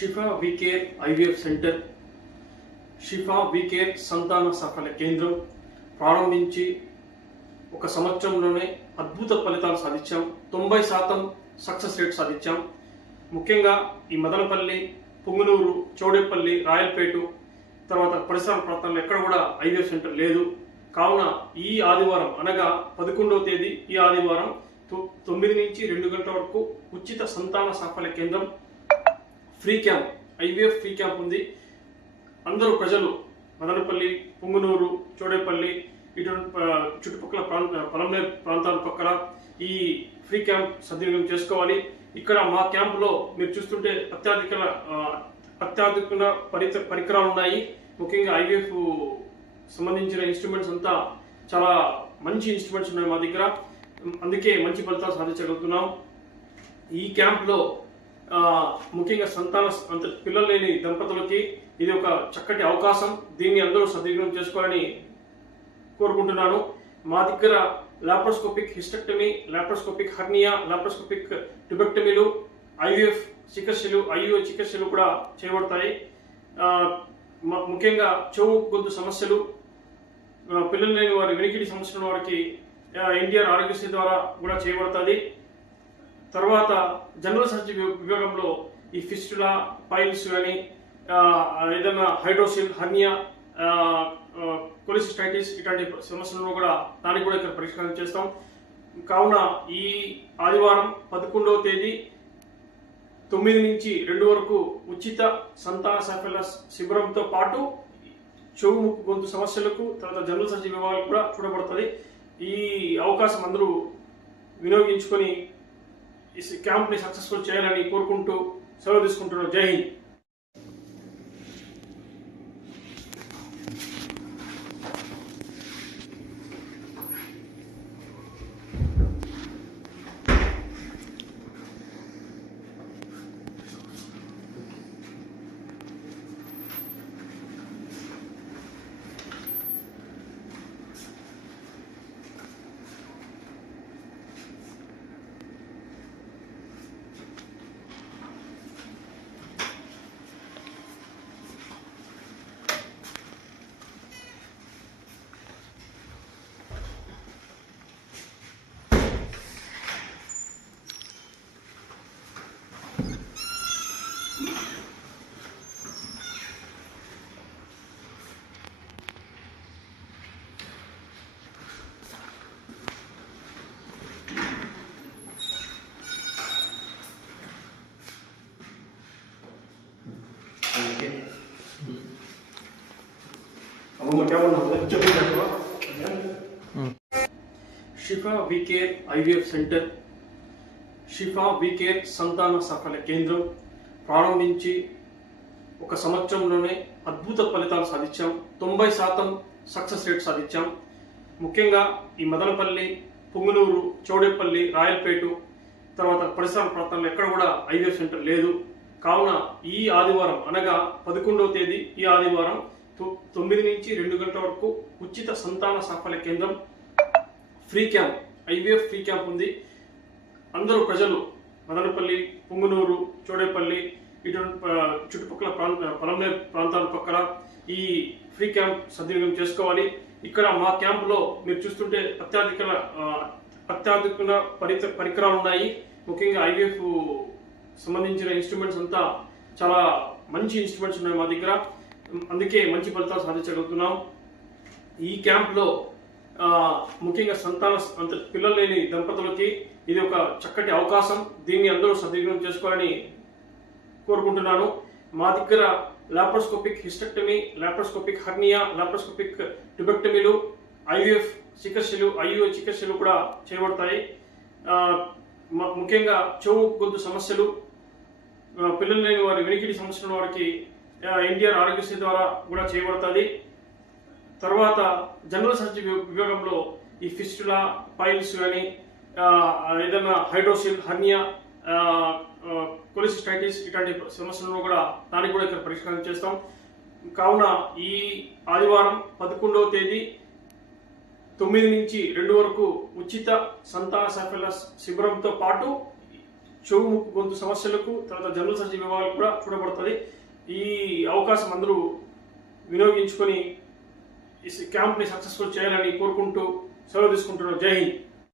షిఫా WeCare IVF centre Shifa WeCare సంతాన సఫల కేంద్రం ప్రారంభించి ఒక సంవత్సరంలోనే అద్భుత ఫలితాలు సాధించాం. తొంభై శాతం సక్సెస్ రేట్ సాధించాం. ముఖ్యంగా ఈ మదనపల్లి పుంగనూరు చౌడేపల్లి రాయలపేట తర్వాత పరిసర ప్రాంతాల్లో ఎక్కడ కూడా ఐవీఎఫ్ సెంటర్ లేదు. కావున ఈ ఆదివారం అనగా పదకొండవ తేదీ ఈ ఆదివారం తొ- తొమ్మిది నుంచి రెండు గంటల వరకు ఉచిత సంతాన సాఫల్య కేంద్రం free camp IVF free camp ఉంది. అందరూ ప్రజలు మదనపల్లి పొంగునూరు చోడేపల్లి ఇటువంటి చుట్టుపక్కల ప్రాంత పొలంనేరు ప్రాంతాల పక్కల ఈ ఫ్రీ క్యాంప్ సద్వినియోగం చేసుకోవాలి. ఇక్కడ మా క్యాంపులో మీరు చూస్తుంటే అత్యాధిక ఆ, అత్యాధునిక పరికరాలు ఉన్నాయి. ముఖ్యంగా ఐవీఎఫ్ సంబంధించిన ఇన్స్ట్రుమెంట్స్ అంతా చాలా మంచి ఇన్స్ట్రుమెంట్స్ ఉన్నాయి మా దగ్గర. అందుకే మంచి ఫలితాలు సాధించగలుగుతున్నాం. ఈ క్యాంప్లో ముఖ్యంగా సంతాన అంటే పిల్లలు లేని దంపతులకి ఇది ఒక చక్కటి అవకాశం. దీన్ని అందరూ సద్వినియోగం చేసుకోవాలని కోరుకుంటున్నాను. మా దగ్గర laparoscopic hysterectomy laparoscopic hernia laparoscopic టిబెక్టమీలు IUF చికిత్సలు ఐయుఏ చికిత్సలు కూడా చేయబడతాయి. ముఖ్యంగా చెవు గొంతు సమస్యలు పిల్లలు లేని వారి వెనికిడి సమస్యలు వారికి ఎన్టీఆర్ ఆరోగ్యశ్రీ ద్వారా కూడా చేయబడుతుంది. తర్వాత జనరల్ సర్జరీ విభాగంలో ఈ ఫిస్టులా పైల్స్ కానీ ఏదైనా హైడ్రోసిల్ హర్నియా కొలిసిస్టైటిస్ ఇట్లాంటి సమస్యలను కూడా దానికి కూడా ఇక్కడ పరిష్కారం చేస్తాం. కావున ఈ ఆదివారం పదకొండవ తేదీ తొమ్మిది నుంచి రెండు వరకు ఉచిత సంతాన సఫల శిబిరంతో పాటు చెవు ముక్కు గొంతు సమస్యలకు తర్వాత జనరల్ సర్జరీ విభాగాలు కూడా చూడబడుతుంది. ఈ అవకాశం అందరూ వినియోగించుకొని ఈ క్యాంప్ని సక్సెస్ఫుల్ చేయాలని కోరుకుంటూ సెలవు తీసుకుంటున్నాను జై Hind. Shifa WeCare IVF centre Shifa WeCare సంతాన సఫల కేంద్రం ప్రారంభించి ఒక సంవత్సరంలోనే అద్భుత ఫలితాలు సాధించాం. తొంభై శాతం సక్సెస్ రేట్ సాధించాం. ముఖ్యంగా ఈ మదనపల్లి పుంగనూరు చౌడేపల్లి రాయలపేట తర్వాత పరిసర ప్రాంతాల్లో ఎక్కడ కూడా ఐవీఎఫ్ సెంటర్ లేదు. కావున ఈ ఆదివారం అనగా పదకొండవ తేదీ ఈ ఆదివారం తొ- తొమ్మిది నుంచి రెండు గంటల వరకు ఉచిత సంతాన సాఫల్య కేంద్రం free camp IVF free camp ఉంది. అందరూ ప్రజలు మదనపల్లి పుంగునూరు చోడేపల్లి ఇటువంటి చుట్టుపక్కల ప్రాంత పొలంనే ప్రాంతాల పక్కల ఈ ఫ్రీ క్యాంప్ సద్వినియోగం చేసుకోవాలి. ఇక్కడ మా క్యాంపులో మీరు చూస్తుంటే అత్యాధిక ఆ, అత్యాధునిక పరిత పరికరాలు ఉన్నాయి. ముఖ్యంగా ఐవీఎఫ్ సంబంధించిన ఇన్స్ట్రుమెంట్స్ అంతా చాలా మంచి ఇన్స్ట్రుమెంట్స్ ఉన్నాయి మా దగ్గర. అందుకే మంచి ఫలితాలు సాధించగలుగుతున్నాం. ఈ క్యాంప్లో ముఖ్యంగా సంతాన అంత పిల్లలు లేని దంపతులకి ఇది ఒక చక్కటి అవకాశం. దీన్ని అందరూ సద్వినియోగం చేసుకోవాలని కోరుకుంటున్నాను. మా దగ్గర laparoscopic hysterectomy laparoscopic hernia laparoscopic ట్యుబెక్టమీలు IUF చికిత్సలు ఐయుఏ చికిత్సలు కూడా చేయబడతాయి. ముఖ్యంగా చెవు గొంతు సమస్యలు పిల్లలు లేని వారి వినికిడి సమస్యలు వారికి ఎన్టీఆర్ ఆరోగ్యశ్రీ ద్వారా కూడా చేయబడుతుంది. తర్వాత జనరల్ సర్జరీ విభాగంలో ఈ ఫిస్టులా పైల్స్ కానీ ఏదైనా హైడ్రోసిల్ హర్నియా కొలిసిస్టైటిస్ ఇట్లాంటి సమస్యలను కూడా దాన్ని కూడా ఇక్కడ పరిష్కారం చేస్తాం. కావున ఈ ఆదివారం పదకొండవ తేదీ తొమ్మిది నుంచి రెండు వరకు ఉచిత సంతాన సఫల శిబిరంతో పాటు చెవు ముక్కు గొంతు సమస్యలకు తర్వాత జనరల్ సర్జరీ విభాగాలు కూడా చూడబడుతుంది. ఈ అవకాశం అందరూ వినియోగించుకొని ఈ క్యాంప్ని సక్సెస్ఫుల్ చేయాలని కోరుకుంటూ సెలవు తీసుకుంటున్నాం. జై హింద్.